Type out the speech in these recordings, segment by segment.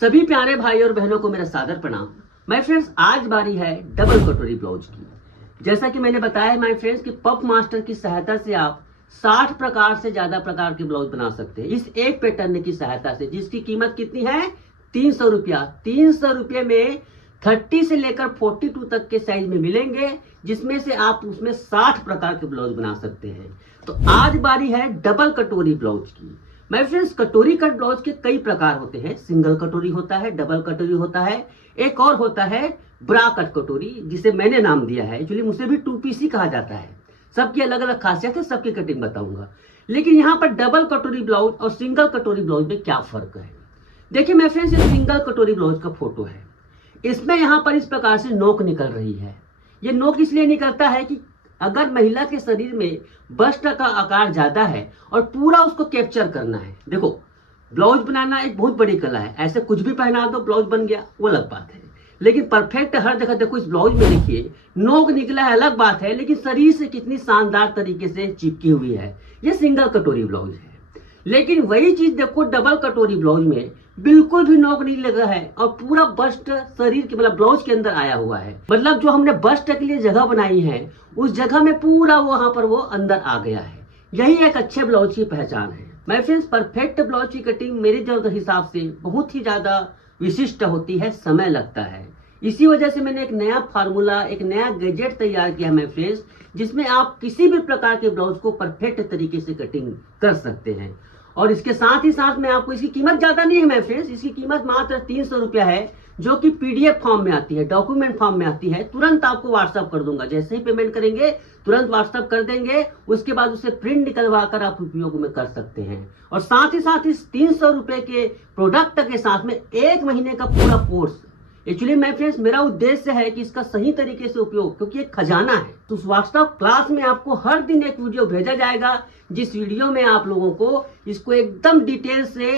सभी प्यारे भाई और बहनों को मेरा सादर प्रणाम। माय फ्रेंड्स, आज बारी है डबल कटोरी ब्लाउज की। जैसा कि मैंने बताया माय फ्रेंड्स कि पफ मास्टर की सहायता से आप 60 प्रकार से ज्यादा प्रकार के ब्लाउज बना सकते हैं इस एक पैटर्न की सहायता से, जिसकी कीमत कितनी है 300 रुपया। 300 रुपये में 30 से लेकर 42 तक के साइज में मिलेंगे, जिसमें से आप उसमें 60 प्रकार के ब्लाउज बना सकते हैं। तो आज बारी है डबल कटोरी ब्लाउज की। माय फ्रेंड्स, कटोरी कट ब्लाउज के कई प्रकार होते हैं। सिंगल कटोरी होता है, डबल कटोरी होता है, एक और होता है ब्रा कट कटोरी, जिसे मैंने नाम दिया है। एक्चुअली मुझे भी 2 पीस ही कहा जाता है। सबकी अलग अलग खासियत है, सबकी कटिंग बताऊंगा। लेकिन यहाँ पर डबल कटोरी ब्लाउज और सिंगल कटोरी ब्लाउज में क्या फर्क है, देखिए माय फ्रेंड्स, ये सिंगल कटोरी ब्लाउज का फोटो है। इसमें यहाँ पर इस प्रकार से नोक निकल रही है। ये नोक इसलिए निकलता है कि अगर महिला के शरीर में बस्ट का आकार ज्यादा है और पूरा उसको कैप्चर करना है। देखो, ब्लाउज बनाना एक बहुत बड़ी कला है। ऐसे कुछ भी पहना दो ब्लाउज बन गया, वो अलग बात है। लेकिन परफेक्ट हर जगह देखो, इस ब्लाउज में देखिए नोक निकला है, अलग बात है, लेकिन शरीर से कितनी शानदार तरीके से चिपकी हुई है। ये सिंगल कटोरी ब्लाउज है। लेकिन वही चीज देखो डबल कटोरी ब्लाउज में बिल्कुल भी नोक नहीं लगा है और पूरा बस्ट शरीर के मतलब ब्लाउज के अंदर आया हुआ है। मतलब जो हमने बस्ट के लिए जगह बनाई है उस जगह में पूरा वहां पर वो अंदर आ गया है। यही एक अच्छे ब्लाउज की पहचान है। माय फ्रेंड्स, परफेक्ट ब्लाउज की कटिंग मेरे जो हिसाब से बहुत ही ज्यादा विशिष्ट होती है, समय लगता है। इसी वजह से मैंने एक नया फार्मूला, एक नया गैजेट तैयार किया माय फ्रेंड्स, जिसमें आप किसी भी प्रकार के ब्लाउज को परफेक्ट तरीके से कटिंग कर सकते हैं। और इसके साथ ही साथ में आपको, इसकी कीमत ज्यादा नहीं है माय फ्रेंड्स, इसकी कीमत मात्र 300 रुपया है, जो कि पीडीएफ फॉर्म में आती है, डॉक्यूमेंट फॉर्म में आती है। तुरंत आपको व्हाट्सअप कर दूंगा, जैसे ही पेमेंट करेंगे तुरंत व्हाट्सअप कर देंगे। उसके बाद उसे प्रिंट निकलवा कर आप उपयोग में कर सकते हैं। और साथ ही साथ इस 300 रुपए के प्रोडक्ट के साथ में 1 महीने का पूरा कोर्स। एक्चुअली माय फ्रेंड्स, मेरा उद्देश्य है कि इसका सही तरीके से उपयोग, क्योंकि एक खजाना है। तो उस व्हाट्सएप क्लास में आपको हर दिन एक वीडियो भेजा जाएगा, जिस वीडियो में आप लोगों को इसको एकदम डिटेल से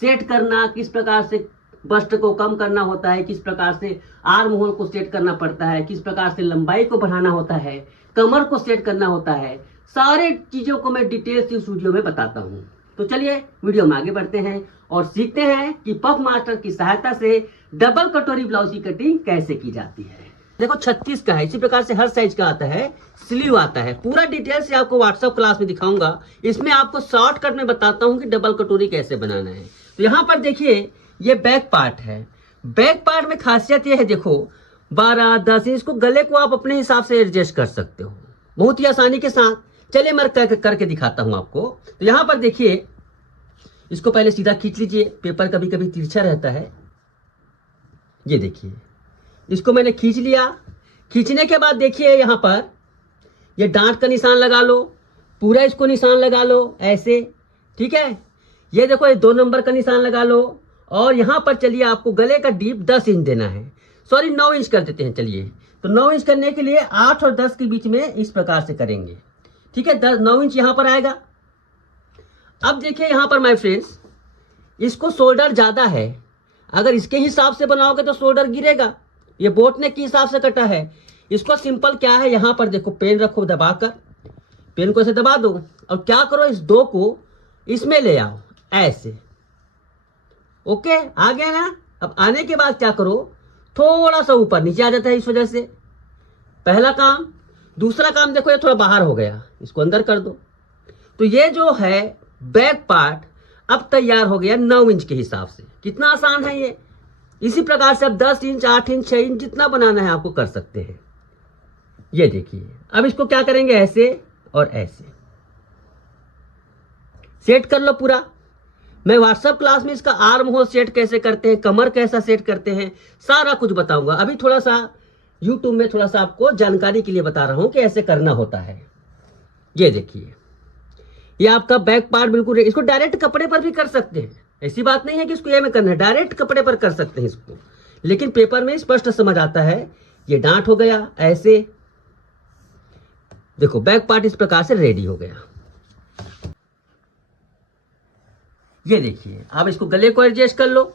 सेट करना, किस प्रकार से बस्ट को कम करना होता है, किस प्रकार से आर्म होल को सेट करना पड़ता है, किस प्रकार से लंबाई को बढ़ाना होता है, कमर को सेट करना होता है, सारे चीजों को मैं डिटेल से उस वीडियो में बताता हूँ। तो चलिए वीडियो में आगे बढ़ते हैं और सीखते हैं कि पफ मास्टर की सहायता से डबल कटोरी ब्लाउज की कटिंग कैसे की जाती है। देखो 36 का है, इसी प्रकार से हर साइज का आता है, स्लीव आता है। पूरा डिटेल से आपको व्हाट्सएप क्लास में दिखाऊंगा। इसमें आपको शॉर्टकट में बताता हूं कि डबल कटोरी कैसे बनाना है। तो यहाँ पर देखिए, ये बैक पार्ट है। बैक पार्ट में खासियत ये है, देखो 12-10 इंच, इसको गले को आप अपने हिसाब से एडजस्ट कर सकते हो बहुत ही आसानी के साथ। चलिए मैं करके दिखाता हूं आपको। तो यहाँ पर देखिए, इसको पहले सीधा खींच लीजिए। पेपर कभी कभी तिरछा रहता है। ये देखिए, इसको मैंने खींच लिया। खींचने के बाद देखिए यहाँ पर ये डांट का निशान लगा लो, पूरा इसको निशान लगा लो ऐसे, ठीक है। ये देखो, ये 2 नंबर का निशान लगा लो। और यहाँ पर चलिए, आपको गले का डीप 10 इंच देना है, सॉरी 9 इंच कर देते हैं। चलिए, तो 9 इंच करने के लिए 8 और 10 के बीच में इस प्रकार से करेंगे, ठीक है। 9 इंच यहाँ पर आएगा। अब देखिए यहाँ पर माय फ्रेंड्स, इसको शोल्डर ज्यादा है, अगर इसके हिसाब से बनाओगे तो शोल्डर गिरेगा। ये बोट नेक के हिसाब से कटा है। इसको सिंपल क्या है, यहाँ पर देखो पेन रखो, दबाकर पेन को ऐसे दबा दो और क्या करो, इस 2 को इसमें ले आओ ऐसे। ओके, आ गया ना। अब आने के बाद क्या करो, थोड़ा सा ऊपर नीचे आ जाता है इस वजह से, पहला काम। दूसरा काम देखो, ये थोड़ा बाहर हो गया, इसको अंदर कर दो। तो ये जो है बैक पार्ट अब तैयार हो गया 9 इंच के हिसाब से। कितना आसान है ये। इसी प्रकार से अब 10 इंच, 8 इंच, 6 इंच जितना बनाना है आपको कर सकते हैं। ये देखिए, अब इसको क्या करेंगे, ऐसे और ऐसे सेट कर लो पूरा। मैं व्हाट्सएप क्लास में इसका आर्म होल सेट कैसे करते हैं, कमर कैसा सेट करते हैं, सारा कुछ बताऊंगा। अभी थोड़ा सा यूट्यूब में थोड़ा सा आपको जानकारी के लिए बता रहा हूं कि ऐसे करना होता है। ये देखिए, ये आपका बैक पार्ट बिल्कुल। इसको डायरेक्ट कपड़े पर भी कर सकते हैं, ऐसी बात नहीं है कि इसको ये में करना है, डायरेक्ट कपड़े पर कर सकते हैं इसको, लेकिन पेपर में स्पष्ट समझ आता है। ये डांट हो गया ऐसे, देखो बैक पार्ट इस प्रकार से रेडी हो गया। ये देखिए, आप इसको गले को एडजस्ट कर लो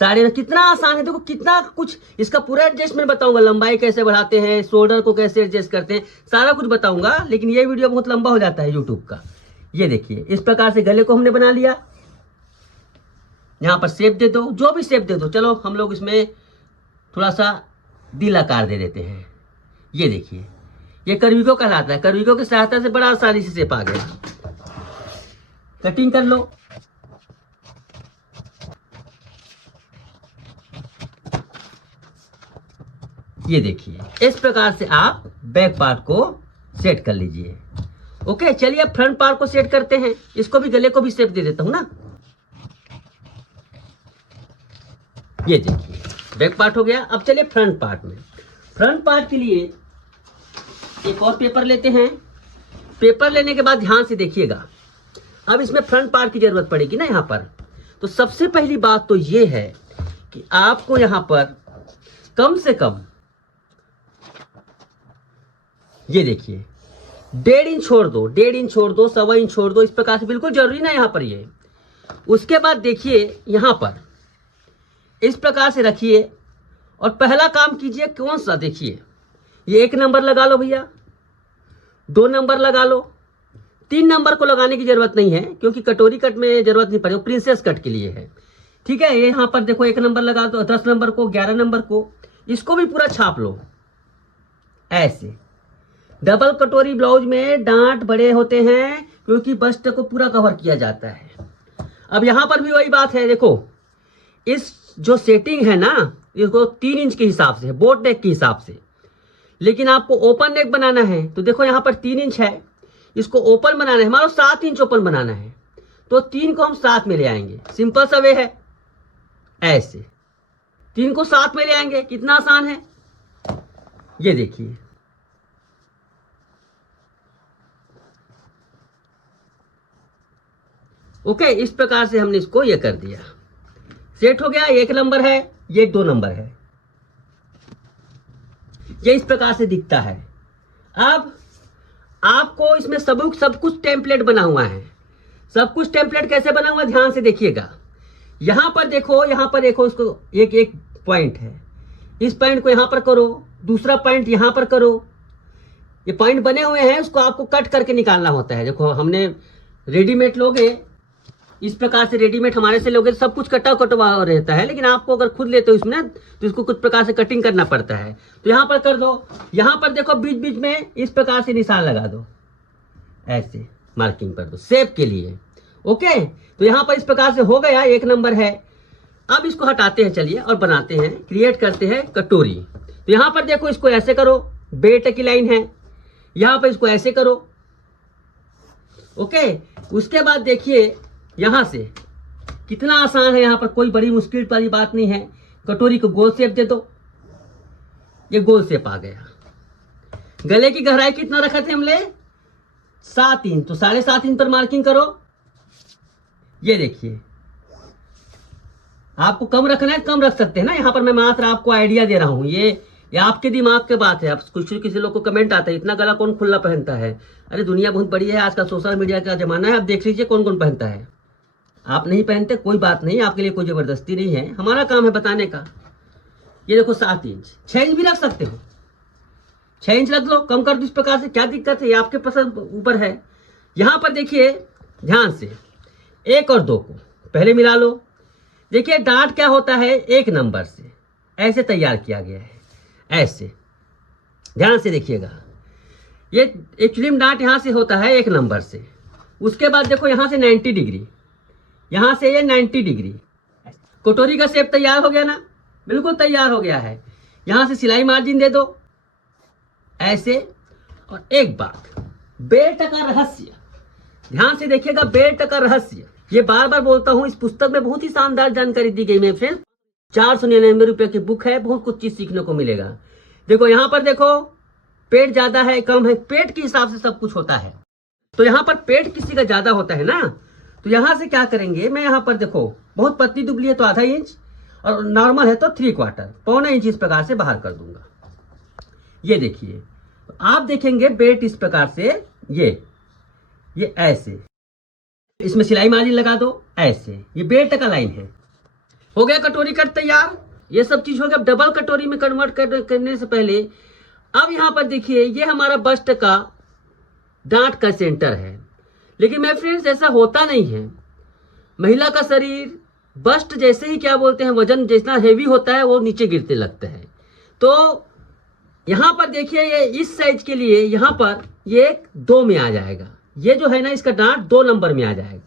साड़े। कितना आसान है, देखो कितना कुछ, इसका पूरा एडजस्टमेंट बताऊंगा। लंबाई कैसे बढ़ाते हैं, शोल्डर को कैसे एडजस्ट करते हैं, सारा कुछ बताऊंगा। लेकिन ये वीडियो बहुत लंबा हो जाता है यूट्यूब का। ये देखिए, इस प्रकार से गले को हमने बना लिया। यहाँ पर शेप दे दो, जो भी शेप दे दो। चलो हम लोग इसमें थोड़ा सा दिल आकार दे देते हैं। ये देखिए, ये कर्विको कहलाता है। कर्विको की सहायता से बड़ा आसानी से शेप आ गया। कटिंग कर लो। ये देखिए, इस प्रकार से आप बैक पार्ट को सेट कर लीजिए। ओके, चलिए अब फ्रंट पार्ट को सेट करते हैं। इसको भी, गले को भी शेप दे देता हूं ना। ये देखिए, बैक पार्ट हो गया। अब चलिए फ्रंट पार्ट में। फ्रंट पार्ट के लिए एक और पेपर लेते हैं। पेपर लेने के बाद ध्यान से देखिएगा। अब इसमें फ्रंट पार्ट की जरूरत पड़ेगी ना यहाँ पर। तो सबसे पहली बात तो ये है कि आपको यहाँ पर कम से कम, ये देखिए, 1.5 इंच छोड़ दो, 1.5 इंच छोड़ दो, 1.25 इंच छोड़ दो। इस प्रकार से बिल्कुल जरूरी ना यहाँ पर ये। उसके बाद देखिए यहाँ पर इस प्रकार से रखिए और पहला काम कीजिए कौन सा, देखिए ये 1 नंबर लगा लो भैया, 2 नंबर लगा लो। 3 नंबर को लगाने की जरूरत नहीं है क्योंकि कटोरी कट में जरूरत नहीं पड़ेगी, प्रिंसेस कट के लिए है। ठीक है, यहाँ पर देखो 1 नंबर लगा दो, 10 नंबर को, 11 नंबर को, इसको भी पूरा छाप लो ऐसे। डबल कटोरी ब्लाउज में डांट बड़े होते हैं क्योंकि बस्ट को पूरा कवर किया जाता है। अब यहाँ पर भी वही बात है, देखो इस जो सेटिंग है ना, इसको 3 इंच के हिसाब से है, बोट नेक के हिसाब से। लेकिन आपको ओपन नेक बनाना है तो देखो यहाँ पर 3 इंच है, इसको ओपन बनाना है, हमारा 7 इंच ओपन बनाना है। तो 3 को हम साथ में ले आएंगे। सिंपल सा वे है, ऐसे 3 को साथ में ले आएंगे। कितना आसान है, ये देखिए। ओके, इस प्रकार से हमने इसको ये कर दिया, सेट हो गया। 1 नंबर है, ये 2 नंबर है, ये इस प्रकार से दिखता है। अब आपको इसमें सब कुछ टेम्पलेट बना हुआ है। सब कुछ टेम्पलेट कैसे बना हुआ है, ध्यान से देखिएगा। यहां पर देखो, यहां पर देखो, इसको एक एक पॉइंट है, इस पॉइंट को यहां पर करो, दूसरा पॉइंट यहां पर करो। ये पॉइंट बने हुए हैं, उसको आपको कट करके निकालना होता है। देखो हमने रेडीमेड लोगे, इस प्रकार से रेडीमेड हमारे से लोगे, सब कुछ कटा कटवा रहता है। लेकिन आपको अगर खुद लेते हो इसमें तो इसको कुछ प्रकार से कटिंग करना पड़ता है। तो यहाँ पर कर दो। यहाँ पर देखो बीच बीच में इस प्रकार से निशान लगा दो, ऐसे मार्किंग कर दो शेप के लिए। ओके, तो यहाँ पर इस प्रकार से हो गया, 1 नंबर है। अब इसको हटाते हैं, चलिए, और बनाते हैं, क्रिएट करते हैं कटोरी। तो यहाँ पर देखो, इसको ऐसे करो, बेट की लाइन है, यहाँ पर इसको ऐसे करो। ओके, उसके बाद देखिए यहां से कितना आसान है, यहां पर कोई बड़ी मुश्किल वाली बात नहीं है। कटोरी को गोल शेप दे दो, ये गोल शेप आ गया। गले की गहराई कितना रखा थे हमने, 7 इंच, तो 7.5 इंच पर मार्किंग करो। ये देखिए, आपको कम रखना है कम रख सकते हैं ना। यहां पर मैं मात्र आपको आइडिया दे रहा हूं, ये आपके दिमाग की बात है। अब कुछ किसी लोग को कमेंट आता है, इतना गला कौन खुला पहनता है। अरे दुनिया बहुत बड़ी है, आजकल सोशल मीडिया का जमाना है। आप देख लीजिए कौन कौन पहनता है। आप नहीं पहनते, कोई बात नहीं, आपके लिए कोई जबरदस्ती नहीं है, हमारा काम है बताने का। ये देखो 7 इंच, 6 इंच भी रख सकते हो, 6 इंच रख लो, कम कर दो इस प्रकार से, क्या दिक्कत है, ये आपके पसंद ऊपर है। यहां पर देखिए ध्यान से 1 और 2 को पहले मिला लो। देखिए डांट क्या होता है, 1 नंबर से ऐसे तैयार किया गया है, ऐसे ध्यान से देखिएगा। ये एक्चुअली डांट यहां से होता है 1 नंबर से। उसके बाद देखो यहां से 90 डिग्री, यहां से ये 90 डिग्री। कटोरी का शेप तैयार हो गया ना, बिल्कुल तैयार हो गया है। यहां से सिलाई मार्जिन दे दो ऐसे। और एक बात, बेल्ट का रहस्य ध्यान से देखिएगा, बेल्ट का रहस्य, ये बार बार बोलता हूं, इस पुस्तक में बहुत ही शानदार जानकारी दी गई है फ्रेंड। 499 रुपए की बुक है, बहुत कुछ चीज सीखने को मिलेगा। देखो यहां पर देखो, पेट ज्यादा है कम है, पेट के हिसाब से सब कुछ होता है। तो यहां पर पेट किसी का ज्यादा होता है ना, तो यहां से क्या करेंगे, मैं यहां पर देखो बहुत पतली दुबली है तो ½ इंच, और नॉर्मल है तो 3/4 पौना इंच इस प्रकार से बाहर कर दूंगा। ये देखिए, आप देखेंगे बेल्ट इस प्रकार से, ये ऐसे, इसमें सिलाई मार्जिन लगा दो ऐसे, ये बेल्ट का लाइन है। हो गया कटोरी कट तैयार। ये सब चीज हो गया। डबल कटोरी में कन्वर्ट करने से पहले अब यहां पर देखिए, ये हमारा बस्ट का डांट का सेंटर है। लेकिन मैं फ्रेंड्स ऐसा होता नहीं है। महिला का शरीर बस्ट जैसे ही क्या बोलते हैं वजन जितना हेवी होता है वो नीचे गिरते लगता है। तो यहाँ पर देखिए ये इस साइज के लिए यहाँ पर ये 2 में आ जाएगा। ये जो है ना इसका डांट 2 नंबर में आ जाएगा,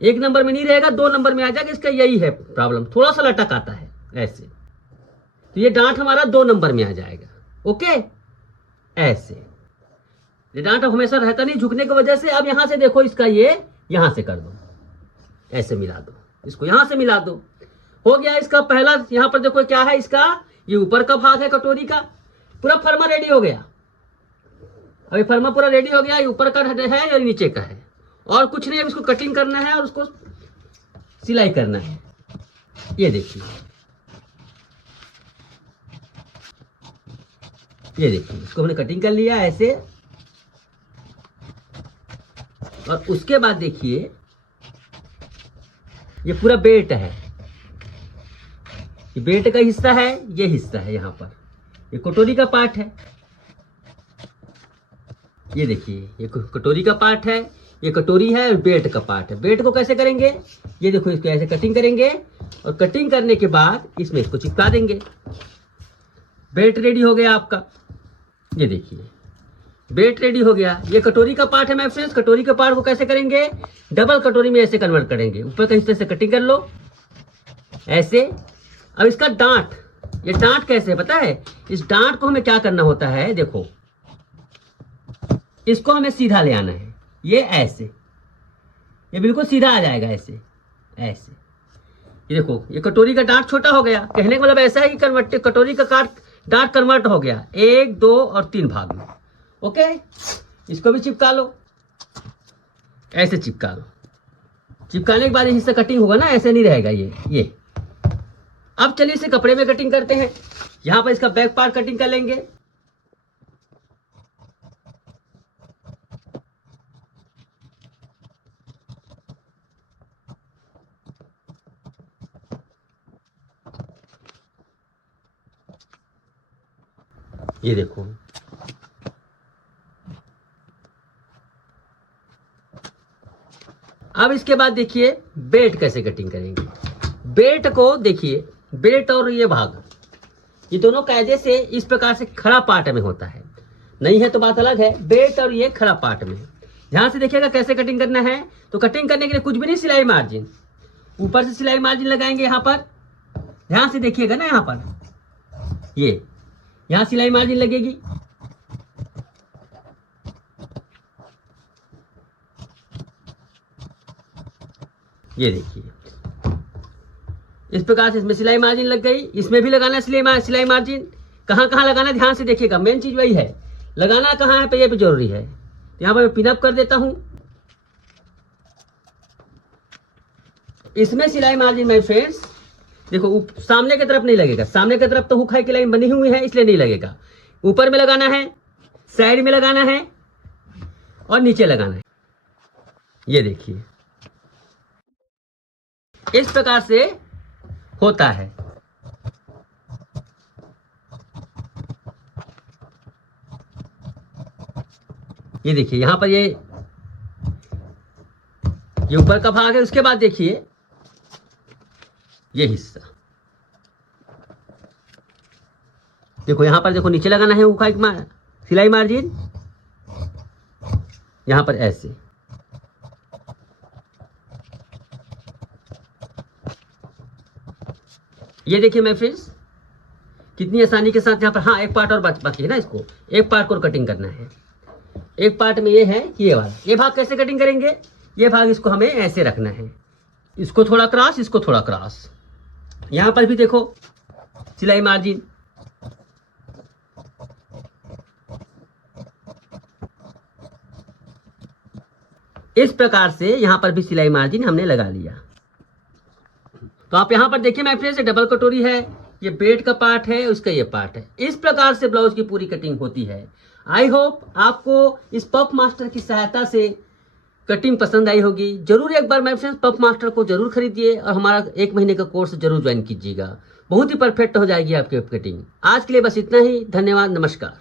1 नंबर में नहीं रहेगा, 2 नंबर में आ जाएगा। इसका यही है प्रॉब्लम, थोड़ा सा लटक आता है ऐसे। तो ये डांट हमारा 2 नंबर में आ जाएगा। ओके, ऐसे ये डांट हमेशा रहता नहीं झुकने की वजह से। अब यहाँ से देखो इसका ये यहाँ से कर दो, ऐसे मिला दो, इसको यहाँ से मिला दो। हो गया इसका पहला। यहाँ पर देखो क्या है इसका, ये ऊपर का भाग है कटोरी का। पूरा फर्मा रेडी हो गया। अभी फर्मा पूरा रेडी हो गया। ये ऊपर का है और नीचे का है, और कुछ नहीं। अब इसको कटिंग करना है और उसको सिलाई करना है। ये देखिए, ये देखिए इसको हमने कटिंग कर लिया ऐसे। और उसके बाद देखिए ये पूरा बेल्ट है, ये बेल्ट का हिस्सा है, ये हिस्सा है। यहाँ पर ये कटोरी का पार्ट है। ये देखिए ये कटोरी का पार्ट है, ये कटोरी है और बेल्ट का पार्ट है। बेल्ट को कैसे करेंगे, ये देखो इसको ऐसे कटिंग करेंगे और कटिंग करने के बाद इसमें इसको चिपका देंगे। बेल्ट रेडी हो गया आपका। ये देखिए बेल्ट रेडी हो गया। ये कटोरी का पार्ट है माय फ्रेंड्स। कटोरी का पार्ट को कैसे करेंगे, डबल कटोरी में ऐसे कन्वर्ट करेंगे। ऊपर के हिस्से से कटिंग कर लो ऐसे। अब इसका डांट, ये डांट कैसे पता है, इस डांट को हमें क्या करना होता है, देखो इसको हमें सीधा ले आना है। ये ऐसे, ये बिल्कुल सीधा आ जाएगा ऐसे ऐसे। ये देखो ये कटोरी का डांट छोटा हो गया। कहने का मतलब ऐसा है कि कटोरी का डांट कन्वर्ट हो गया 1, 2 और 3 भाग में। ओके, इसको भी चिपका लो, ऐसे चिपका लो। चिपकाने के बाद ये हिस्सा कटिंग होगा ना, ऐसे नहीं रहेगा ये। अब चलिए इसे कपड़े में कटिंग करते हैं। यहां पर इसका बैक पार्ट कटिंग कर लेंगे। ये देखो अब इसके बाद देखिए बेल्ट कैसे कटिंग करेंगे। बेल्ट को देखिए, बेल्ट और ये भाग, ये दोनों कायदे से इस प्रकार से खड़ा पार्ट में होता है, नहीं है तो बात अलग है। बेल्ट और ये खड़ा पार्ट में, ध्यान से देखिएगा कैसे कटिंग करना है। तो कटिंग करने के लिए कुछ भी नहीं, सिलाई मार्जिन, ऊपर से सिलाई मार्जिन लगाएंगे। यहाँ पर ध्यान से देखिएगा ना, यहाँ पर ये यहाँ सिलाई मार्जिन लगेगी। ये देखिए इस प्रकार से इसमें सिलाई मार्जिन लग गई। इसमें भी लगाना सिलाई मार्जिन। कहाँ कहाँ लगाना ध्यान से देखिएगा, मेन चीज वही है, लगाना कहाँ है पे, ये भी जरूरी है। यहाँ पर मैं पिनअप कर देता हूं। इसमें सिलाई मार्जिन माय फ्रेंड्स देखो सामने की तरफ नहीं लगेगा, सामने की तरफ तो हुक हाई की लाइन बनी हुई है इसलिए नहीं लगेगा। ऊपर में लगाना है, साइड में लगाना है और नीचे लगाना है। ये देखिए इस प्रकार से होता है। ये देखिए यहां पर ये ऊपर का भाग है। उसके बाद देखिए ये हिस्सा, देखो यहां पर देखो नीचे लगाना है हुक हाई सिलाई मार्जिन, यहां पर ऐसे। ये देखिए मैं फ्रेंड्स कितनी आसानी के साथ यहाँ पर। हाँ एक पार्ट और बाकी है ना, इसको एक पार्ट को कटिंग करना है। एक पार्ट में ये है कि ये वाला, ये भाग कैसे कटिंग करेंगे, ये भाग इसको हमें ऐसे रखना है, इसको थोड़ा क्रॉस, इसको थोड़ा क्रॉस। यहाँ पर भी देखो सिलाई मार्जिन, इस प्रकार से यहाँ पर भी सिलाई मार्जिन हमने लगा लिया। तो आप यहाँ पर देखिए माय फ्रेंड्स डबल कटोरी है, ये बेल्ट का पार्ट है, उसका ये पार्ट है। इस प्रकार से ब्लाउज की पूरी कटिंग होती है। आई होप आपको इस पफ मास्टर की सहायता से कटिंग पसंद आई होगी। जरूर एक बार माय फ्रेंड्स पफ मास्टर को जरूर खरीदिए और हमारा 1 महीने का कोर्स जरूर ज्वाइन कीजिएगा। बहुत ही परफेक्ट हो जाएगी आपकी कटिंग। आज के लिए बस इतना ही, धन्यवाद, नमस्कार।